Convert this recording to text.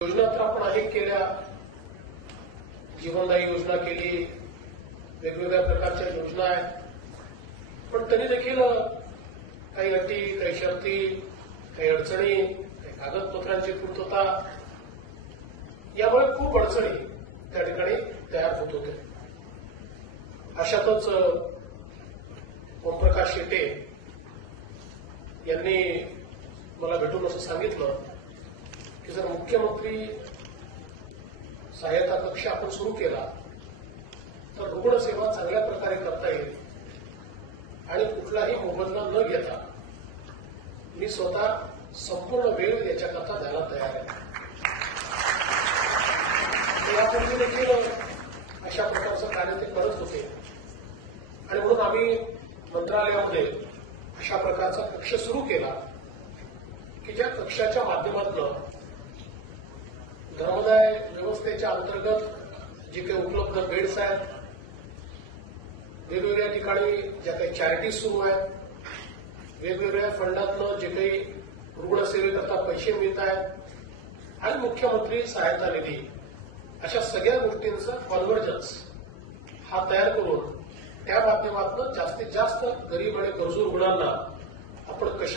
योजना तर आपण अनेक केल्या, जीवनदायी योजना केली, वेगवेगळ्या प्रकारच्या योजना आहेत. पण तरी देखील काही अटी, काही शर्ती, काही अडचणी, काही कागदपत्रांची पूर्तता, यामुळे खूप अडचणी त्या ठिकाणी तयार होत होते. अशातच ओमप्रकाश शेटे यांनी मला भेटून असं सांगितलं की जर मुख्यमंत्री सहायता कक्ष आपण सुरू केला तर रुग्णसेवा चांगल्या प्रकारे करता येईल आणि कुठलाही मोबदला न घेता मी स्वतः संपूर्ण वेळ याच्याकरता द्यायला तयार आहे. यापूर्वी देखील अशा प्रकारचं कार्य ते करत होते आणि म्हणून आम्ही मंत्रालयामध्ये अशा प्रकारचा कक्ष सुरू केला की ज्या कक्षाच्या माध्यमातून धर्मदाय व्यवस्थेच्या अंतर्गत जे काही उपलब्ध बेड्स आहेत, वेगवेगळ्या ठिकाणी ज्या काही चॅरिटीज सुरू आहेत, वेगवेगळ्या फंडातनं जे काही रुग्णसेवेकरता पैसे मिळत आहेत आणि मुख्यमंत्री सहायता निधी, अशा सगळ्या गोष्टींचा कॉन्व्हर्जन्स हा तयार करून त्या माध्यमातून जास्तीत जास्त गरीब आणि गरजू रुग्णांना आपण कशा